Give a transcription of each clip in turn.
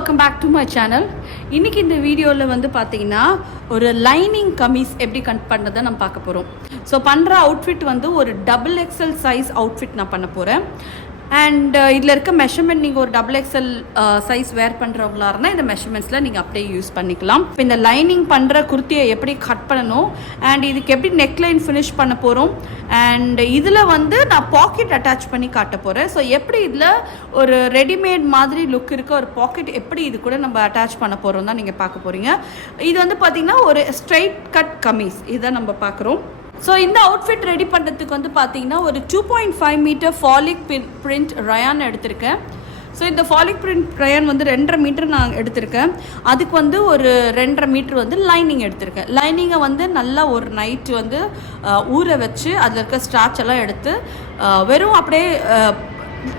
Welcome back to my channel. இன்றைக்கி இந்த வீடியோவில் வந்து பார்த்தீங்கன்னா ஒரு லைனிங் கமீஸ் எப்படி கட் பண்ணுறதை நம்ம பார்க்க போகிறோம். ஸோ பண்ணுற அவுட்ஃபிட் வந்து ஒரு XXL சைஸ் அவுட்ஃபிட் நான் பண்ண போகிறேன். அண்ட் இதில் இருக்க மெஷர்மெண்ட் நீங்கள் ஒரு XXL சைஸ் வேர் பண்ணுறவங்களா இருந்தால் இந்த மெஷர்மெண்ட்ஸில் நீங்கள் அப்படியே யூஸ் பண்ணிக்கலாம். இப்போ இந்த லைனிங் பண்ணுற குர்த்தியை எப்படி கட் பண்ணணும் அண்ட் இதுக்கு எப்படி நெக்லைன் ஃபினிஷ் பண்ண போகிறோம் அண்ட் இதில் வந்து நான் பாக்கெட் அட்டாச் பண்ணி காட்ட போகிறேன். ஸோ எப்படி இதில் ஒரு ரெடிமேட் மாதிரி லுக் இருக்க ஒரு பாக்கெட் எப்படி இது கூட நம்ம அட்டாச் பண்ண போகிறோம் தான் நீங்கள் பார்க்க போகிறீங்க. இது வந்து பார்த்திங்கன்னா ஒரு ஸ்ட்ரைட் கட் கமீஸ் இதை நம்ம பார்க்குறோம். ஸோ இந்த அவுட்ஃபிட் ரெடி பண்ணுறதுக்கு வந்து பார்த்தீங்கன்னா ஒரு 2.5 மீட்டர் ஃபாலிக் பிரிண்ட் ரயான் எடுத்திருக்கேன். ஸோ இந்த ஃபாலிக் பிரிண்ட் ரயான் வந்து 2.5 மீட்டர் நான் எடுத்திருக்கேன். அதுக்கு வந்து ஒரு 2.5 மீட்டர் வந்து லைனிங் எடுத்திருக்கேன். லைனிங்கை வந்து நல்லா ஒரு நைட்டு வந்து ஊற வச்சு அதில் இருக்க ஸ்டார்ச் எல்லாம் எடுத்து வெறும் அப்படியே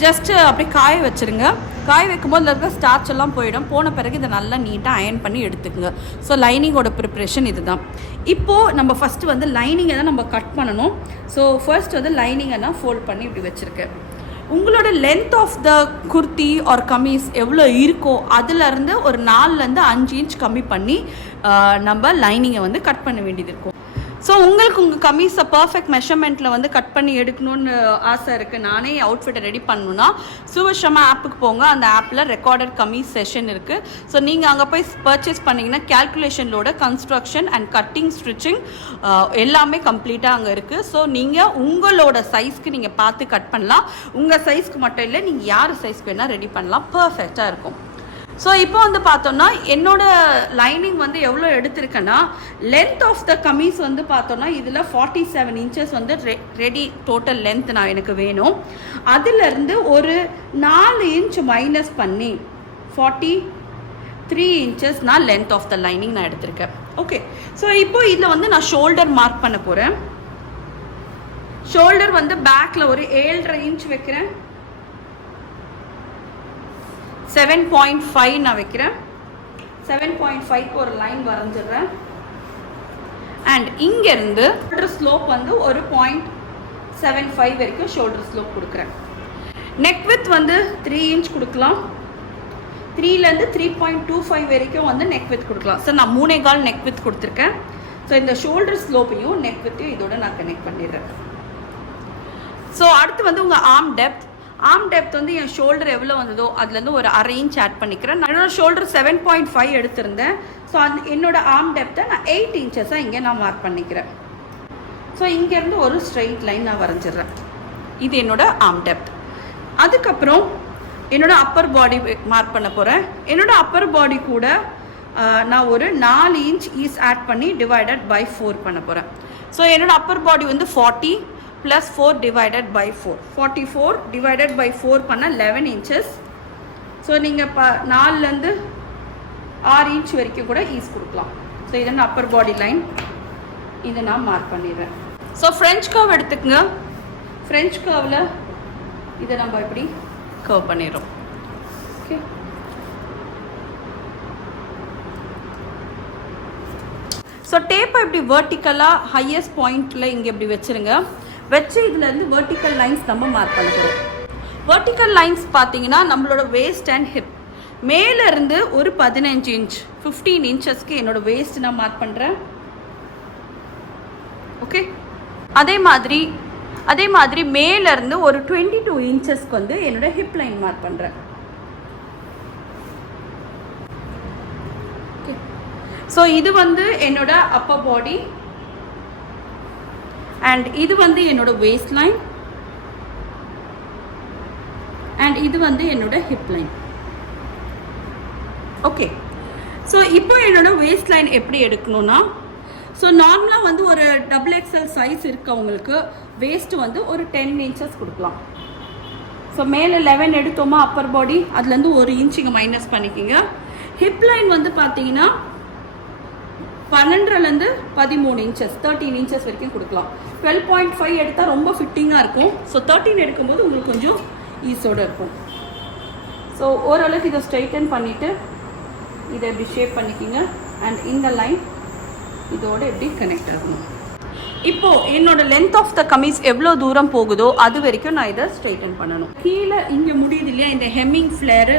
ஜஸ்ட்டு அப்படியே காய வச்சுருங்க. காய வைக்கும்போது இருக்க ஸ்டார்ச் எல்லாம் போன பிறகு இதை நல்லா நீட்டாக அயன் பண்ணி எடுத்துக்கோங்க. ஸோ லைனிங்கோட ப்ரிப்ரேஷன் இது தான். இப்போது நம்ம ஃபஸ்ட்டு வந்து லைனிங்கை தான் நம்ம கட் பண்ணணும். ஸோ ஃபர்ஸ்ட் வந்து லைனிங்கை நான் ஃபோல்ட் பண்ணி இப்படி வச்சுருக்கேன். உங்களோட length of the kurti or kameez எவ்வளோ இருக்கோ அதிலேருந்து ஒரு 4லேருந்து 5 இன்ச் கம்மி பண்ணி நம்ம லைனிங்கை வந்து கட் பண்ண வேண்டியது இருக்கும். ஸோ உங்களுக்கு உங்கள் கமீஸை பர்ஃபெக்ட் மெஷர்மெண்ட்டில் வந்து கட் பண்ணி எடுக்கணும்னு ஆசை இருக்குது. நானே அவுட்ஃபிட்டை ரெடி பண்ணணுன்னா சுவஷமா ஆப்புக்கு போங்க. அந்த ஆப்பில் ரெக்கார்டட் கமீஸ் செஷன் இருக்குது. ஸோ நீங்கள் அங்கே போய் பர்ச்சேஸ் பண்ணிங்கன்னா கேல்குலேஷனோட கன்ஸ்ட்ரக்ஷன் அண்ட் கட்டிங் ஸ்டிச்சிங் எல்லாமே கம்ப்ளீட்டாக அங்கே இருக்குது. ஸோ நீங்கள் உங்களோட சைஸ்க்கு நீங்கள் பார்த்து கட் பண்ணலாம். உங்கள் சைஸ்க்கு மட்டும் இல்லை, நீங்கள் யார் சைஸ்க்கு வேணால் ரெடி பண்ணலாம். பர்ஃபெக்டாக இருக்கும். ஸோ இப்போ வந்து பார்த்தோன்னா என்னோட லைனிங் வந்து எவ்வளோ எடுத்திருக்கேன்னா லென்த் ஆஃப் த கமீஸ் வந்து பார்த்தோன்னா இதில் 47 இன்ச்சஸ் வந்து ரெடி டோட்டல் லென்த் நான் எனக்கு வேணும். அதிலேருந்து ஒரு 4 இன்ச் மைனஸ் பண்ணி 43 இன்ச்சஸ் நான் லென்த் ஆஃப் த லைனிங் நான் எடுத்திருக்கேன். ஓகே, ஸோ இப்போ இதில் வந்து நான் ஷோல்டர் மார்க் பண்ண போகிறேன். ஷோல்டர் வந்து பேக்கில் ஒரு 7.5 இன்ச் வைக்கிறேன். 7.5 நான் வைக்கிறேன். 7.5க்கு ஒரு லைன் வரைஞ்சிடுறேன். அண்ட் இங்கேருந்து ஷோல்டர் ஸ்லோப் வந்து ஒரு 0.75 வரைக்கும் ஷோல்டர் ஸ்லோப் கொடுக்குறேன். நெக் வித் வந்து 3 இன்ச் கொடுக்கலாம். 3லேருந்து 3.25 வரைக்கும் வந்து நெக் வித் கொடுக்கலாம். ஸோ நான் 3.25 நெக் வித் கொடுத்துருக்கேன். ஸோ இந்த ஷோல்டர் ஸ்லோப்பையும் நெக் வித்தையும் இதோட நான் கனெக்ட் பண்ணிடுறேன். ஸோ அடுத்து வந்து உங்கள் ஆர்ம் டெப்த் வந்து என் ஷோல்டர் எவ்வளோ வந்ததோ அதுலேருந்து ஒரு 1/2 இன்ச் ஆட் பண்ணிக்கிறேன். என்னோட ஷோல்டர் 7.5 எடுத்திருந்தேன். ஸோ என்னோட ஆர்ம் டெப்த்தை நான் 8 இன்ச்சஸாக இங்கே நான் மார்க் பண்ணிக்கிறேன். ஸோ இங்கேருந்து ஒரு ஸ்ட்ரெயிட் லைன் நான் வரைஞ்சிடுறேன். இது என்னோட ஆர்ம் டெப்த். அதுக்கப்புறம் என்னோட அப்பர் பாடி மார்க் பண்ண போகிறேன். என்னோட அப்பர் பாடி கூட நான் ஒரு 4 இன்ச் ஈஸ் ஆட் பண்ணி டிவைடட் பை 4 பண்ண போகிறேன். ஸோ என்னோட அப்பர் பாடி வந்து 40 + 4 divided by 4. 44 divided by 4 பண்ண 11 inches. ஸோ நீங்கள் 4லேருந்து 6 இன்ச் வரைக்கும் கூட ஈஸ் கொடுக்கலாம். ஸோ இதை நான் அப்பர் பாடி லைன் இதை நான் மார்க் பண்ணிடுறேன். ஸோ ஃப்ரெஞ்ச் கர்வ் எடுத்துக்கங்க. ஃப்ரெஞ்ச் கர்வில் இதை நம்ம இப்படி கர்வ் பண்ணிடுறோம். ஓகே, ஸோ டேப்பை இப்படி வெர்டிக்கலாக ஹையஸ்ட் பாயிண்டில் இங்கே இப்படி வச்சுருங்க. வச்சு இதுலேருந்து வெர்டிக்கல் லைன்ஸ் நம்ம மார்க் பண்ணிக்கிறோம். வெர்டிக்கல் லைன்ஸ் பார்த்தீங்கன்னா நம்மளோட வேஸ்ட் அண்ட் ஹிப் மேலேருந்து ஒரு 15 இன்ச் 15 இன்ச்சஸ்க்கு என்னோடய வேஸ்ட் நான் மார்க் பண்ணுறேன். ஓகே, அதே மாதிரி மேலேருந்து ஒரு 22 இன்ச்சஸ்க்கு வந்து என்னோடய ஹிப் லைன் மார்க் பண்ணுறேன். ஓகே, ஸோ இது வந்து என்னோட அப்பர் பாடி அண்ட் இது வந்து என்னோட வேஸ்ட் லைன் அண்ட் இது வந்து என்னோட ஹிப் லைன். ஓகே, ஸோ இப்போ என்னோட வேஸ்ட் லைன் எப்படி எடுக்கணும்னா ஸோ நார்மலாக வந்து ஒரு XXL சைஸ் இருக்கவங்களுக்கு வேஸ்ட் வந்து ஒரு 10 இன்ச்சஸ் கொடுக்கலாம். ஸோ மேலே 11 எடுத்தோமா அப்பர் பாடி அதுலேருந்து 1 இன்ச் இங்கே மைனஸ் பண்ணிக்கோங்க. ஹிப் லைன் வந்து பார்த்தீங்கன்னா 12லேருந்து 13 இன்ச்சஸ் 13 இன்ச்சஸ் வரைக்கும் கொடுக்கலாம். 12.5 எடுத்தால் ரொம்ப ஃபிட்டிங்காக இருக்கும். ஸோ 13 எடுக்கும்போது உங்களுக்கு கொஞ்சம் ஈஸோடு இருக்கும். ஸோ ஓரளவுக்கு இதை ஸ்ட்ரைட்டன் பண்ணிவிட்டு இதை இப்படி ஷேப் பண்ணிக்கிங்க. அண்ட் இந்த லைன் இதோடு எப்படி கனெக்ட் ஆகணும். இப்போ என்னோட லென்த் ஆஃப் த கமீஸ் எவ்வளோ தூரம் போகுதோ அது வரைக்கும் நான் இதை ஸ்ட்ரைட்டன் பண்ணணும். கீழே இங்கே முடியுது இல்லையா இந்த ஹெம்மிங் ஃப்ளேரு,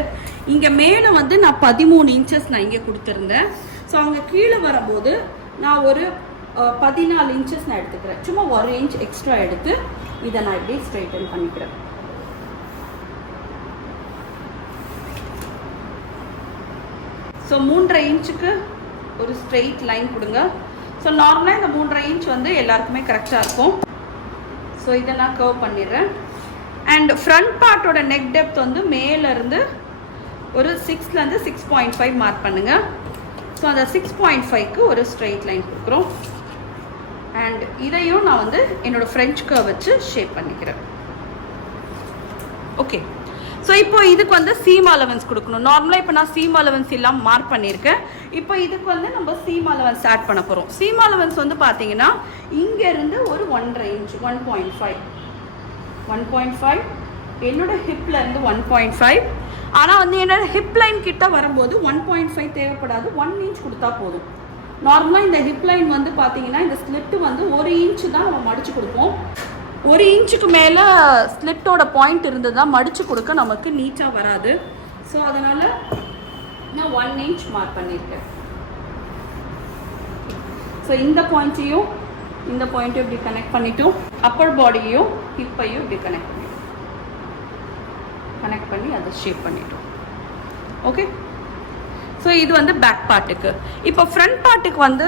இங்கே மேலே வந்து நான் 13 இன்ச்சஸ் நான் இங்கே கொடுத்துருந்தேன். ஸோ அங்கே கீழே வரும்போது நான் ஒரு 14 இன்ச்சஸ் நான் எடுத்துக்கிறேன். சும்மா 1 இன்ச் எக்ஸ்ட்ரா எடுத்து இதை நான் இப்படி ஸ்ட்ரைட்டன் பண்ணிக்கிறேன். ஸோ 3.5 இன்ச்சுக்கு ஒரு ஸ்ட்ரெயிட் லைன் கொடுங்க. ஸோ நார்மலாக இந்த 3.5 இன்ச் வந்து எல்லாருக்குமே கரெக்டாக இருக்கும். ஸோ இதை நான் கர்வ் பண்ணிடுறேன். அண்ட் ஃப்ரண்ட் பார்ட்டோட நெக் டெப்த் வந்து மேலேருந்து ஒரு 6லேருந்து 6.5 மார்க் பண்ணுங்கள். ஸோ அந்த 6.5க்கு ஒரு ஸ்ட்ரெயிட் லைன் கொடுக்குறோம். அண்ட் இதையும் நான் வந்து என்னோடய ஃப்ரெஞ்ச் கர்வ் வச்சு ஷேப் பண்ணிக்கிறேன். ஓகே, ஸோ இப்போ இதுக்கு வந்து சீம் அலவன்ஸ் கொடுக்கணும். நார்மலாக இப்போ நான் சீம் அலவன்ஸ் எல்லாம் மார்க் பண்ணியிருக்கேன். இப்போ இதுக்கு வந்து நம்ம சீம் அலவன்ஸ் ஆட் பண்ண போகிறோம். சீம் அலவன்ஸ் வந்து பார்த்தீங்கன்னா இங்கேருந்து ஒரு 1.5 இன்ச் 1.5 என்னோட ஹிப்லேருந்து 1.5. ஆனால் வந்து என்னோட ஹிப் லைன் கிட்ட வரும்போது 1.5 தேவைப்படாது, 1 இன்ச் கொடுத்தா போதும். நார்மலாக இந்த ஹிப் லைன் வந்து பார்த்தீங்கன்னா இந்த ஸ்லிட்டு வந்து 1 இன்ச்சு தான் நம்ம மடித்து கொடுப்போம். 1 இன்ச்சுக்கு மேலே ஸ்லிட்டோட பாயிண்ட் இருந்து தான் மடித்து கொடுக்க நமக்கு நீட்டாக வராது. ஸோ அதனால் நான் 1 இன்ச் மார்க் பண்ணியிருக்கேன். ஸோ இந்த பாயிண்ட்டையும் இந்த பாயிண்ட்டையும் இப்படி கனெக்ட் பண்ணிட்டோம். அப்பர் பாடியையும் ஹிப்பையும் இப்படி கனெக்ட் பண்ணி அதை ஷேப் பண்ணிட்டோம். ஓகே, ஸோ இது வந்து பேக் பார்ட்டுக்கு. இப்போ ஃப்ரண்ட் பார்ட்டுக்கு வந்து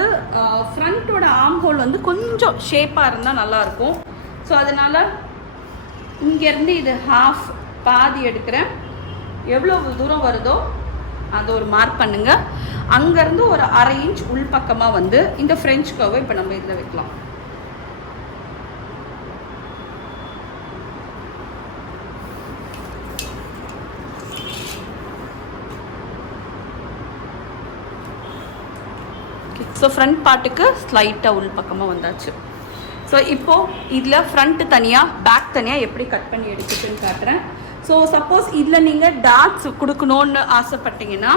ஃப்ரண்ட்டோட ஆர்ம் ஹோல் வந்து கொஞ்சம் ஷேப்பாக இருந்தால் நல்லாயிருக்கும். ஸோ அதனால் இங்கேருந்து இது பாதி எடுக்கிறேன். எவ்வளோ தூரம் வருதோ அதை ஒரு மார்க் பண்ணுங்கள். அங்கேருந்து ஒரு 1/2 இன்ச் உள் பக்கமாக வந்து இந்த ஃப்ரெஞ்ச் கர்வை இப்போ நம்ம இதில் வைக்கலாம். ஸோ ஃப்ரண்ட் பார்ட்டுக்கு ஸ்லைட்டாக உள் பக்கமாக வந்தாச்சு. ஸோ இப்போது இதில் ஃப்ரண்ட்டு தனியாக பேக் தனியாக எப்படி கட் பண்ணி எடுத்துட்டுன்னு காட்டுறேன். ஸோ சப்போஸ் இதில் நீங்கள் டாட்ஸ் கொடுக்கணுன்னு ஆசைப்பட்டீங்கன்னா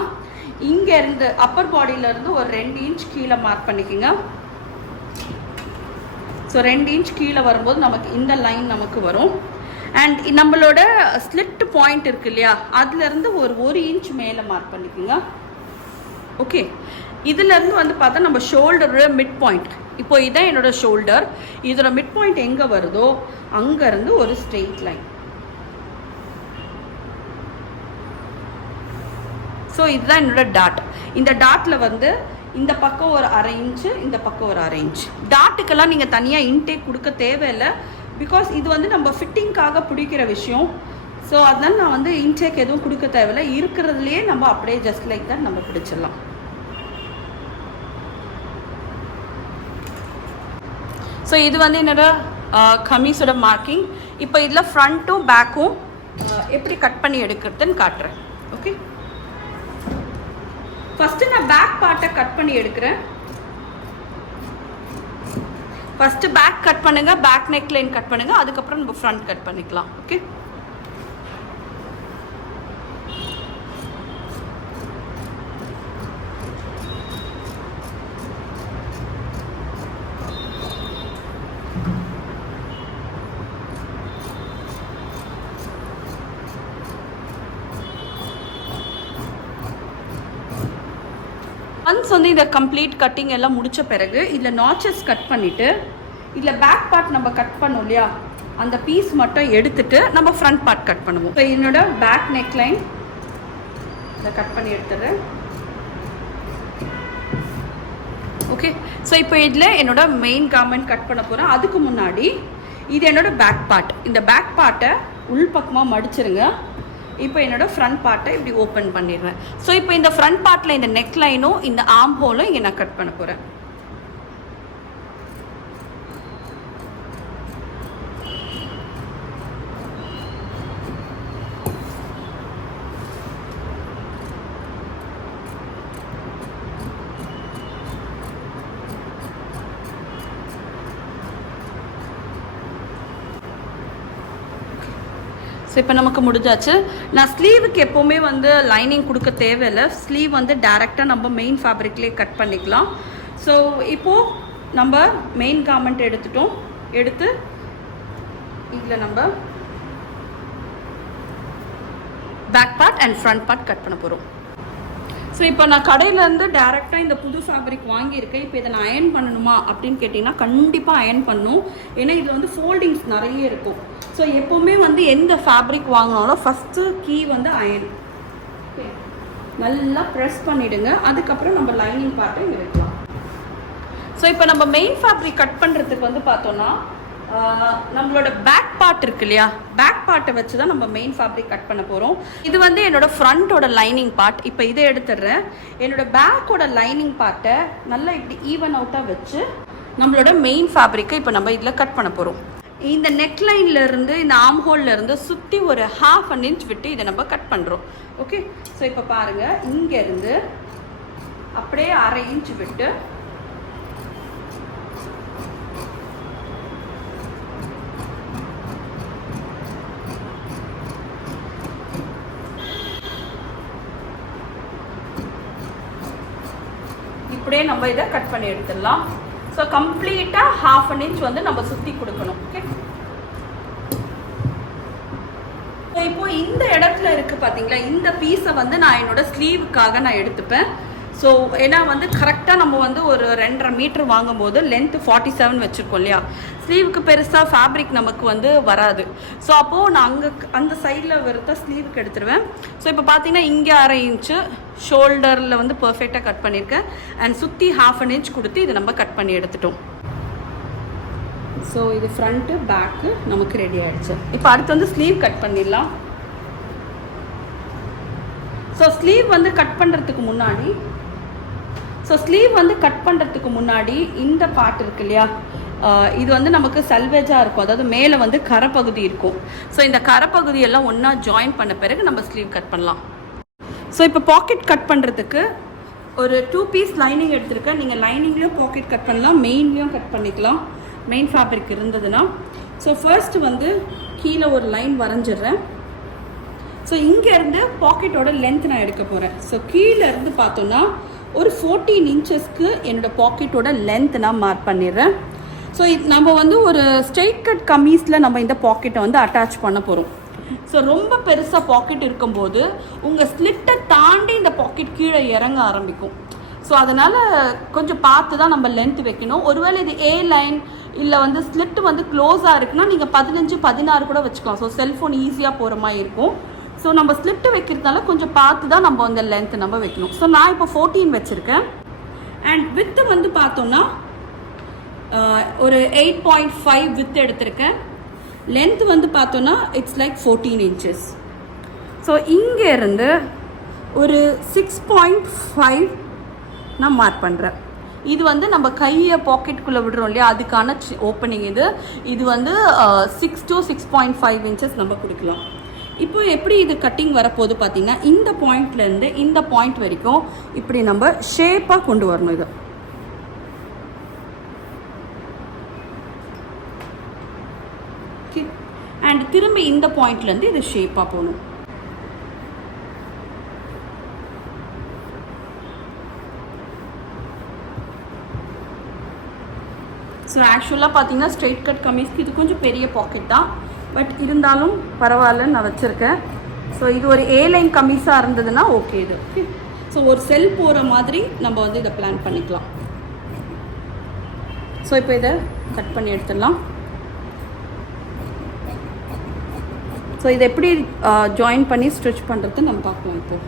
இங்கேருந்து அப்பர் பாடியிலேருந்து ஒரு 2 இன்ச் கீழே மார்க் பண்ணிக்கோங்க. ஸோ 2 இன்ச் கீழே வரும்போது நமக்கு இந்த லைன் நமக்கு வரும். அண்ட் நம்மளோட ஸ்லிட் பாயிண்ட் இருக்குது இல்லையா, அதுலேருந்து ஒரு 1 இன்ச் மேலே மார்க் பண்ணிக்கோங்க. ஓகே, இதுலேருந்து வந்து பார்த்தா நம்ம ஷோல்டரோட மிட் பாயிண்ட், இப்போ இதான் என்னோட ஷோல்டர், இதோட மிட் பாயிண்ட் எங்கே வருதோ அங்கேருந்து ஒரு ஸ்ட்ரெயிட் லைன். ஸோ இதுதான் என்னோட டாட். இந்த டாட்டில் வந்து இந்த பக்கம் ஒரு 1/2 இன்ச்சு, இந்த பக்கம் ஒரு 1/2 இன்ச். டாட்டுக்கெல்லாம் நீங்கள் தனியாக இன்டேக் கொடுக்க தேவையில்லை. பிகாஸ் இது வந்து நம்ம ஃபிட்டிங்காக பிடிக்கிற விஷயம். ஸோ அதனால் நான் வந்து இன்டேக் எதுவும் கொடுக்க தேவையில்லை. இருக்கிறதுலையே நம்ம அப்படியே ஜஸ்ட் லைக் தான் நம்ம பிடிச்சிடலாம். ஸோ இது வந்து என்னோட கமீஸோட மார்க்கிங். இப்போ இதில் ஃப்ரண்ட்டும் பேக்கும் எப்படி கட் பண்ணி எடுக்கிறதுன்னு காட்டுறேன். ஓகே, ஃபஸ்ட்டு நான் பேக் பார்ட்டை கட் பண்ணி எடுக்கிறேன். ஃபஸ்ட்டு பேக் கட் பண்ணுங்கள், பேக் நெக் லைன் கட் பண்ணுங்கள், அதுக்கப்புறம் நம்ம ஃப்ரண்ட் கட் பண்ணிக்கலாம். ஓகே, ஒன்ஸ் வந்து இந்த கம்ப்ளீட் கட்டிங் எல்லாம் முடித்த பிறகு இதில் நாச்சஸ் கட் பண்ணிவிட்டு இதில் பேக் பார்ட் நம்ம கட் பண்ணோம் இல்லையா, அந்த பீஸ் மட்டும் எடுத்துட்டு நம்ம ஃப்ரண்ட் பார்ட் கட் பண்ணுவோம். இப்போ என்னோட பேக் நெக் லைன் இதை கட் பண்ணி எடுத்துடுறேன். ஓகே, ஸோ இப்போ இதில் என்னோட மெயின் கார்மெண்ட் கட் பண்ண போகிறேன். அதுக்கு முன்னாடி இது என்னோட பேக் பார்ட். இந்த பேக் பார்ட்டை உள் பக்கமாக மடிச்சிருங்க. இப்போ என்னோட ஃப்ரண்ட் பார்ட்டை இப்படி ஓப்பன் பண்ணிடுறேன். ஸோ இப்போ இந்த ஃப்ரண்ட் பார்ட்டில் இந்த நெக் லைனும் இந்த ஆர்ம் ஹோலும் இங்கே நான் கட் பண்ண போகிறேன். ஸோ இப்போ நமக்கு முடிஞ்சாச்சு. நான் ஸ்லீவுக்கு எப்போவுமே வந்து லைனிங் கொடுக்க தேவையில்லை. ஸ்லீவ் வந்து டேரெக்டாக நம்ம மெயின் ஃபேப்ரிக்லேயே கட் பண்ணிக்கலாம். ஸோ இப்போது நம்ம மெயின் கார்மெண்ட் எடுத்துட்டோம். எடுத்து இதில் நம்ம back part and front part cut பண்ண போகிறோம். ஸோ இப்போ நான் கடையிலேருந்து டேரெக்டாக இந்த புது ஃபேப்ரிக் வாங்கியிருக்கேன். இப்போ இதை நான் அயர்ன் பண்ணணுமா அப்படின்னு கேட்டிங்கன்னா கண்டிப்பாக அயர்ன் பண்ணணும். ஏன்னா இதில் வந்து ஃபோல்டிங்ஸ் நிறைய இருக்கும். ஸோ எப்போவுமே வந்து எந்த ஃபேப்ரிக் வாங்கினாலும் ஃபஸ்ட்டு கீ வந்து அயர்ன். நல்லா ப்ரெஸ் பண்ணிவிடுங்க. அதுக்கப்புறம் நம்ம லைனிங் பார்ட்டை இங்கே வைக்கலாம். ஸோ இப்போ நம்ம மெயின் ஃபேப்ரிக் கட் பண்ணுறதுக்கு வந்து பார்த்தோன்னா நம்மளோட பேக் பார்ட் இருக்கு இல்லையா, பேக் பார்ட்டை வச்சு தான் நம்ம மெயின் ஃபேப்ரிக் கட் பண்ண போகிறோம். இது வந்து என்னோட ஃப்ரண்ட்டோட லைனிங் பார்ட். இப்போ இதை எடுத்துடுறேன். என்னோட பேக்கோட லைனிங் பார்ட்டை நல்லா இப்படி ஈவன் அவுட்டாக வச்சு நம்மளோட மெயின் ஃபேப்ரிக்கை இப்போ நம்ம இதில் கட் பண்ண போகிறோம். இந்த நெக் லைன்லேருந்து இந்த ஆர்ம் ஹோல்லேருந்து சுற்றி ஒரு 1/2 inch விட்டு இதை நம்ம கட் பண்ணுறோம். ஓகே, ஸோ இப்போ பாருங்கள், இங்கேருந்து அப்படியே 1/2 inch விட்டு இப்படியே நம்ம இதை கட் பண்ணி எடுத்துடலாம். ஸோ கம்ப்ளீட்டாக 1/2 inch வந்து நம்ம சுற்றி கொடுக்கணும். ஓகே, ஸோ இப்போ இந்த இடத்துல இருக்குது பார்த்தீங்களா, இந்த பீஸை வந்து நான் என்னோட ஸ்லீவுக்காக நான் எடுத்துப்பேன். ஸோ ஏன்னா வந்து கரெக்டாக நம்ம வந்து ஒரு 2.5 மீட்டர் வாங்கும்போது லென்த்து 47 வச்சுருக்கோம் இல்லையா, ஸ்லீவுக்கு பெருசாக ஃபேப்ரிக் நமக்கு வந்து வராது. ஸோ அப்போது நான் அந்த சைடில் வரத்த ஸ்லீவுக்கு எடுத்துருவேன். ஸோ இப்போ பார்த்தீங்கன்னா இங்கே 1/2 inch ஷோல்டரில் வந்து பர்ஃபெக்டாக கட் பண்ணியிருக்கேன். அண்ட் சுற்றி 1/2 inch கொடுத்து இதை நம்ம கட் பண்ணி எடுத்துட்டோம். ஸோ இது ஃப்ரண்ட்டு பேக்கு நமக்கு ரெடி ஆகிடுச்சு. இப்போ அடுத்து வந்து ஸ்லீவ் கட் பண்ணிடலாம். ஸோ ஸ்லீவ் வந்து கட் பண்ணுறதுக்கு முன்னாடி இந்த பார்ட் இருக்கு இல்லையா, இது வந்து நமக்கு சல்வேஜாக இருக்கும். அதாவது மேலே வந்து கரைப்பகுதி இருக்கும். ஸோ இந்த கரைப்பகுதியெல்லாம் ஒன்றா ஜாயின் பண்ண பிறகு நம்ம ஸ்லீவ் கட் பண்ணலாம். ஸோ இப்போ பாக்கெட் கட் பண்ணுறதுக்கு ஒரு 2 பீஸ் லைனிங் எடுத்துருக்கேன். நீங்கள் லைனிங்லேயும் பாக்கெட் கட் பண்ணலாம், மெயின்லேயும் கட் பண்ணிக்கலாம், மெயின் ஃபேப்ரிக் இருந்ததுன்னா. ஸோ ஃபர்ஸ்ட் வந்து கீழே ஒரு லைன் வரைஞ்சிடுறேன். ஸோ இங்கேருந்து பாக்கெட்டோட லென்த் நான் எடுக்க போகிறேன். ஸோ கீழேருந்து பார்த்தோன்னா ஒரு 14 inchesக்கு என்னோடய பாக்கெட்டோட லென்த் நான் மார்க் பண்ணிடுறேன். ஸோ நம்ம வந்து ஒரு ஸ்ட்ரெயிட் கட் கமீஸில் நம்ம இந்த பாக்கெட்டை வந்து அட்டாச் பண்ண போகிறோம். ஸோ ரொம்ப பெருசாக பாக்கெட் இருக்கும்போது உங்கள் ஸ்லிட்டை தாண்டி இந்த பாக்கெட் கீழே இறங்க ஆரம்பிக்கும். ஸோ அதனால் கொஞ்சம் பார்த்து தான் நம்ம லென்த் வைக்கணும். ஒருவேளை இது ஏ லைன் இல்லை வந்து ஸ்லிட்டு வந்து க்ளோஸாக இருக்குன்னா நீங்கள் 15, 16 கூட வச்சுக்கலாம். ஸோ செல்ஃபோன் ஈஸியாக போகிற மாதிரி இருக்கும். ஸோ நம்ம ஸ்லிட்டு வைக்கிறதுனால கொஞ்சம் பார்த்து தான் நம்ம அந்த லென்த்து நம்ம வைக்கணும். ஸோ நான் இப்போ 14 வச்சுருக்கேன். அண்ட் வித்து வந்து பார்த்தோன்னா ஒரு 8.5 வித்து எடுத்திருக்கேன். லென்த் வந்து பார்த்தோன்னா இட்ஸ் லைக் 14 inches. ஸோ இங்கேருந்து ஒரு 6.5 நான் மார்க் பண்ணுறேன். இது வந்து நம்ம கையை பாக்கெட்டுக்குள்ளே விடுறோம் இல்லையா, அதுக்கான ஓப்பனிங் இது வந்து 6 to 6.5 inches நம்ம கொடுக்கலாம். இப்போ எப்படி இது கட்டிங் வரப்போகுது பார்த்தீங்கன்னா, இந்த பாயிண்ட்லேருந்து இந்த பாயிண்ட் வரைக்கும் இப்படி நம்ம ஷேப்பாக கொண்டு வரணும் இதை. ஓகே, அண்ட் திரும்பி இந்த பாயிண்ட்லேருந்து இது ஷேப்பாக போகணும். ஸோ ஆக்சுவலாக பார்த்தீங்கன்னா ஸ்ட்ரெயிட் கட் கமீஸ்க்கு இது கொஞ்சம் பெரிய பாக்கெட் தான், பட் இருந்தாலும் பரவாயில்லன்னு நான் வச்சுருக்கேன். ஸோ இது ஒரு ஏ லைன் கமீஸாக இருந்ததுன்னா ஓகே இது. ஓகே, ஸோ ஒரு செல் போகிற மாதிரி நம்ம வந்து இதை பிளான் பண்ணிக்கலாம். ஸோ இப்போ இதை கட் பண்ணி எடுத்துடலாம். ஸோ இதை எப்படி ஜாயின் பண்ணி ஸ்டிச் பண்ணுறது நம்ம பார்க்கலாம் இப்போ.